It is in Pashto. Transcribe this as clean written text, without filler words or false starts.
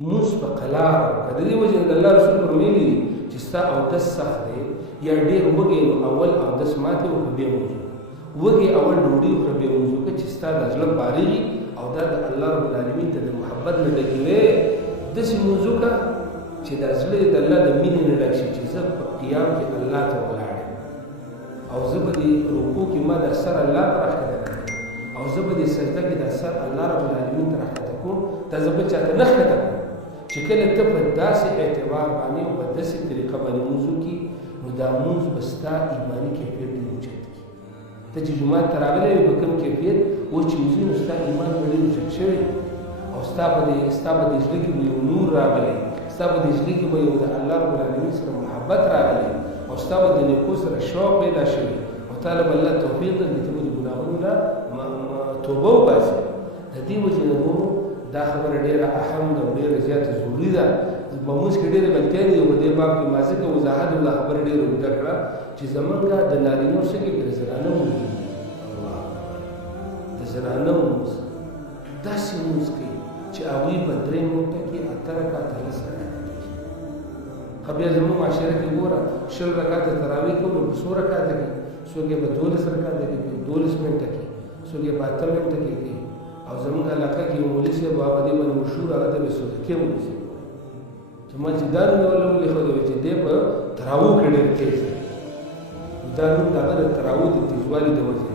موس په قلار که د دې وجې نه د الله رسول فرمیلي دي چې ستا اودس سخت دی یا ډېر وږی نو اول اودس ماتې وکړه بیا وضو وږی اول ډوډۍ وخوره بیا وضو کړه چې ستا د زړه فارغي او دا د الله رب العالمین ته د محبت نه ډکوې داسې لمونځ وکړه چې دا زړه د الله د مینې نه ډک شي چې زه په قیام کې الله ته ولاړ یم او زه به دې رکوع کې ما دا سر الله ته راښکته کړم او زه به دې سجده کې دا سر الله رب العالمین ته راښکته کوم دا زه به چاته نه ښکته کوم چې کله ته په داسې اعتبار باندې او په داسې طریقه باندې لمونځ وکړي نو دا لمونځ به ستا ایماني کیفیت ډېر اوچت کړي ته چې جومات ته راغلی وې په کوم کیفیت اوس چې وځې نو ستا ایمان به ډېر اوچت شوی او ستا په دې زړه کې به یو نور راغلی ستا په دې زړه کې به یو د الله رب العالمین سره محبت راغلی او ستا به د نیکو سره شوق پیدا شوی او تا به الله توفیق درکړي ته به د ګناهونو نه توبه وباسې د دې وجې نه مو دا خبره ډېره اهم ده او ډېره زیاته ضروري ده په مونځ کې ډېرې غلطیانې دي په دې باب کې ما ځکه وضاحت دا خبره ډېره اوږده کړه چې زمونږ د نارینهو څه کې د زنانه مونځ د زنانه مونځ داسې مونځ کوي چې هغوی په 3 منټه کې 8 رکعته 10 رکعته کېږي خو بیا زموږ معاشره کې ګوره 20 رکعته تراویح کوو نو په 100 رکعته کې څوک یې په 12 رکعته کې کوي 12 منټه کې څوک یې په 8 منټه کې کوي او زموږ علاقه کې یو مولوي صاحب هغه دې باندې مشهور هغه د سوزکي مولوي صاحب چې ما چې دا نوم یې ولیکلو چې دی په تراویح کې ډېر تېز دی دا نوم د هغه د تراویح د تېزوالي د وجې